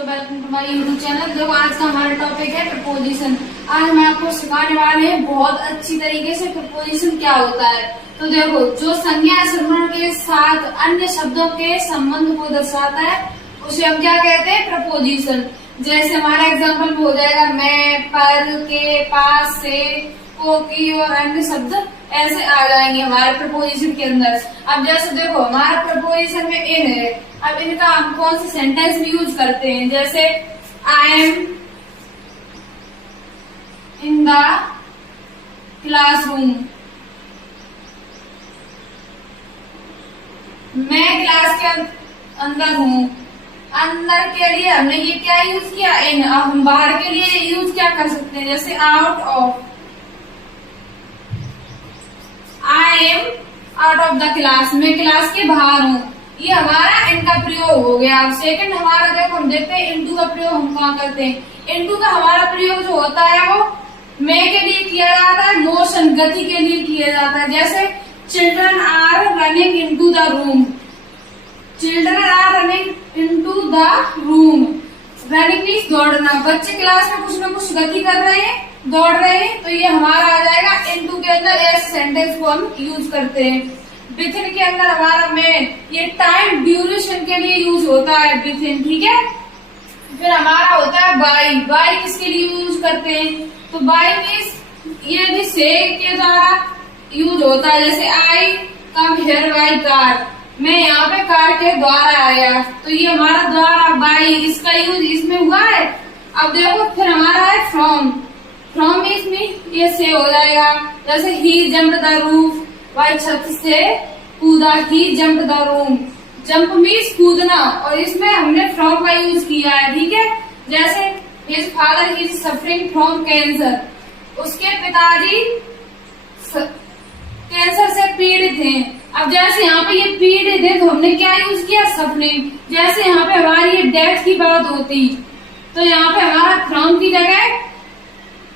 Welcome to my YouTube channel. जो आज का हमारा टॉपिक है प्रपोजिशन। आज मैं आपको सिखाने वाले हैं बहुत अच्छी तरीके से प्रपोजिशन क्या होता है। तो देखो, जो संज्ञा संवर्ण के साथ अन्य शब्दों के संबंध को दर्शाता है उसे हम क्या कहते हैं, प्रपोजिशन। जैसे हमारा एग्जाम्पल में हो जाएगा मैं, पर, के, पास, से, को, की और अन्य शब्द ऐसे आ जाएंगे हमारे प्रपोजिशन के अंदर। अब जैसे देखो, हमारा प्रपोजिशन में इन है। अब इनका हम कौन से सेंटेंस में यूज करते हैं, जैसे I am in the classroom, मैं क्लास के अंदर हूँ। अंदर के लिए हमने ये क्या यूज किया, इन। अब हम बाहर के लिए यूज क्या कर सकते हैं, जैसे out of, I am out of the class, मैं क्लास के बाहर हूँ। ये हमारा इनका प्रयोग हो गया। अब सेकंड हमारा देखो, हम देखते हैं इनटू का प्रयोग हम कहाँ करते हैं। इनटू का हमारा प्रयोग जो होता है वो मैं के लिए किया जाता है, मोशन गति के लिए किया जाता है। जैसे children are running into the room, children are running into the room. Running means दौड़ना, बच्चे क्लास में कुछ न कुछ गति कर रहे हैं, दौड़ रहे हैं, तो ये हमारा आ जाएगा इनटू के अंदर। ऐसे सेंटेंस को हम यूज करते हैं। विथिन के अंदर हमारा में, ये टाइम ड्यूरेशन के लिए यूज होता है विथिन, ठीक है। फिर हमारा होता है बाई, बाई किसके लिए यूज करते हैं, तो बाई मीन्स ये भी से के द्वारा यूज होता है। जैसे आई कम हियर बाई कार, मैं यहाँ पे कार के द्वारा आया, तो ये हमारा द्वारा बाई, इसका यूज इसमें हुआ है। अब देखो, फिर हमारा है फ्रॉम, फ्रॉम मीन्स में ये से हो जाएगा। जैसे ही जम्प द रूफ, वह छत से कूदा, he jump the room. Jump means कूदना, और इसमें हमने फ्रॉम का यूज किया है, ठीक है। जैसे his father is suffering from cancer, उसके पिताजी कैंसर से पीड़ित हैं। अब जैसे यहाँ पे ये पीड़ित है, तो हमने क्या यूज किया, सफरिंग। जैसे यहाँ पे हमारी ये डेथ की बात होती, तो यहाँ पे हमारा फ्रॉम की जगह,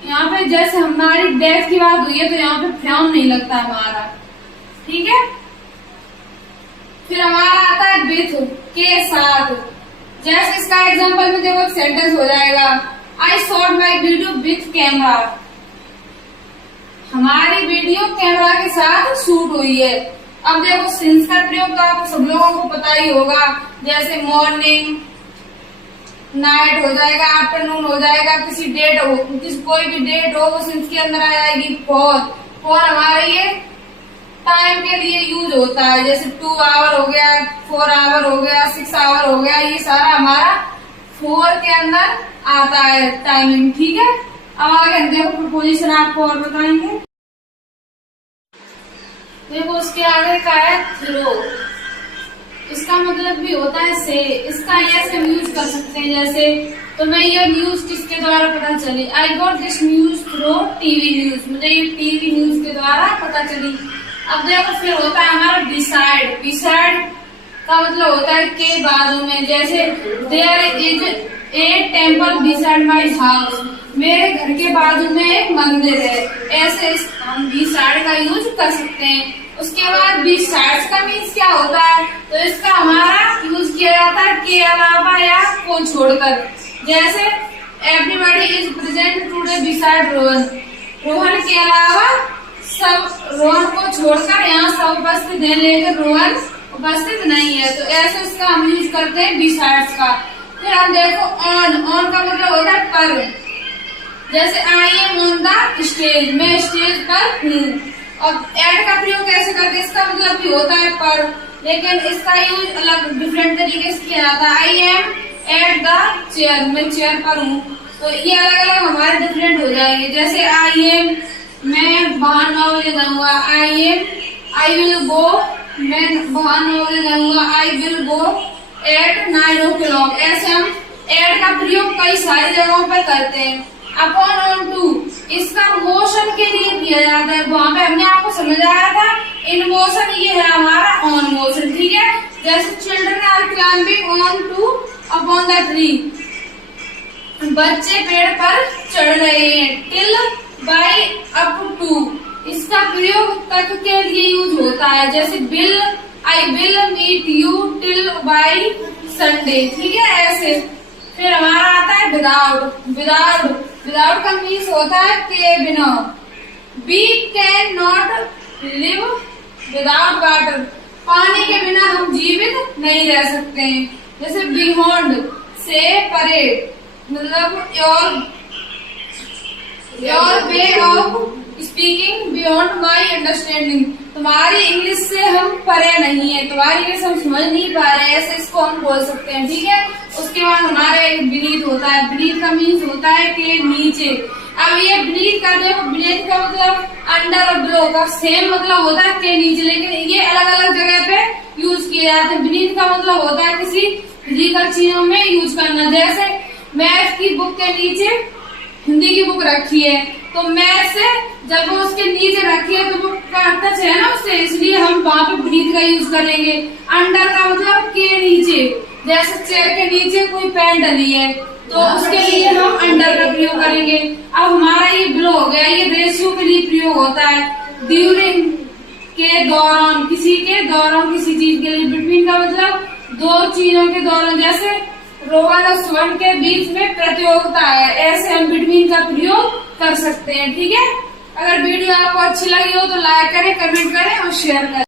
यहाँ पे जैसे हमारी डेथ की बात हुई है, तो यहाँ पे फ्रॉम नहीं लगता हमारा, ठीक है। फिर हमारा आता है विथ के साथ। जैसे इसका एग्जांपल में देखो, एक सेंटेंस हो जाएगा, आई shot my video with camera, हमारी वीडियो कैमरा के साथ शूट हुई है। अब देखो, सिंस का प्रयोग तो आप सब लोगों को पता ही होगा। जैसे मॉर्निंग, नाइट हो जाएगा, आफ्टरनून हो जाएगा, किसी डेट हो, कोई भी डेट हो वो सिंस के अंदर आ जाएगी। फॉर हमारे ये टाइम के लिए यूज होता है। जैसे 2 आवर हो गया, 4 आवर हो गया, 6 आवर हो गया, ये सारा हमारा 4 के अंदर आता है टाइमिंग, ठीक है। अब आगे हम देखो प्रपोजिशन आपको और बताएंगे। देखो, उसके आगे का है थ्रो, इसका मतलब भी होता है से। इसका ऐसे हम यूज कर सकते हैं, जैसे तो मैं ये न्यूज किसके द्वारा पता चली, I got this news through TV news, मुझे ये टीवी न्यूज के द्वारा पता चली। अब देखो, फिर होता है हमारा बिसाइड, बिसाइड का मतलब होता है के बाजू में। जैसे there is a temple beside my house, मेरे घर के बाजू में एक मंदिर है। ऐसे हम बिसाइड का यूज कर सकते हैं। उसके बाद बिसाइड्स का मीन्स क्या होता है, तो इसका हमारा यूज किया जाता है के अलावा या को छोड़कर। जैसे everybody is present today beside Rohan, Rohan के अलावा सब, रोहन को छोड़कर यहाँ सब उपस्थित है, लेकिन रोहन उपस्थित नहीं है। तो ऐसे इसका हम यूज करते हैं बिसाइड्स का। फिर हम देखो ऑन, ऑन का मतलब होता है पर। जैसे I am on the stage, मैं स्टेज पर हूँ। और एड का प्रयोग कैसे करते हैं, इसका मतलब भी होता है पर, लेकिन इसका यूज अलग डिफरेंट तरीके से किया जाता है। I am at the chair, मैं चेयर पर हूँ। तो ये अलग अलग हमारे डिफरेंट हो जाएंगे। जैसे आई एम, मैं बाहर 9 बजे जाऊंगा। I am, I will go, मैं बाहर 9 बजे जाऊंगा। I will go at 9 o'clock। ऐसे हम एड का प्रयोग कई सारी जगहों पर करते हैं। अपॉन, ऑन टू, इसका मोशन के लिए किया जाता है। वहां पे हमने आपको समझाया था इन मोशन, ये है हमारा ऑन मोशन, ठीक है। जैसे children are climbing on to upon the tree, बच्चे पेड़ पर चढ़ रहे हैं। टिल, बाई, अप टू, इसका प्रयोग तक के लिए यूज होता है। जैसे bill, I will meet you till by Sunday, ठीक है। ऐसे फिर हमारा आता है विदाउट। विदाउट का मीन्स होता है के बिना। We can not live without water, पानी के बिना हम जीवित नहीं रह सकते हैं। जैसे बियॉन्ड से परे, मतलब your way of speaking beyond my understanding, तुम्हारी इंग्लिश से हम परे नहीं है, तुम्हारी इंग्लिश हम समझ नहीं पा रहे हैं, ऐसे इसको हम बोल सकते हैं। ठीक है, उसके बाद हमारे बीनीथ होता है। बीनीथ का मीन्स होता है कि नीचे। अब ये बीनीथ का देखो, बीनीथ का मतलब अंडर और बिलो का सेम मतलब होता है के नीचे, लेकिन ये अलग अलग जगह पे यूज किए जाते हैं। बीनीथ का मतलब होता है किसी फिजिकल चीजों में यूज करना। जैसे मैथ की बुक के नीचे हिंदी की बुक रखी है, तो मैथ से जब वो उसके नीचे रखी है तो वो टच है ना उससे, इसलिए हम वहां पे बीनीथ का यूज करेंगे। अंडर का मतलब के नीचे, जैसे चेयर के नीचे कोई पेन डली है तो उसके लिए हम अंडर का प्रयोग करेंगे। अब हमारा ये बिलो हो गया, ये रेशियो के लिए प्रयोग होता है। ड्यूरिंग के दौरान, किसी के दौरान किसी चीज के लिए। बिटवीन का मतलब दो चीजों के दौरान, जैसे रोहन और सुमन के बीच में प्रतियोगिता है, ऐसे हम बिटवीन का प्रयोग कर सकते हैं। ठीक है, अगर वीडियो आपको अच्छी लगी हो तो लाइक करें, कमेंट करें और शेयर करें।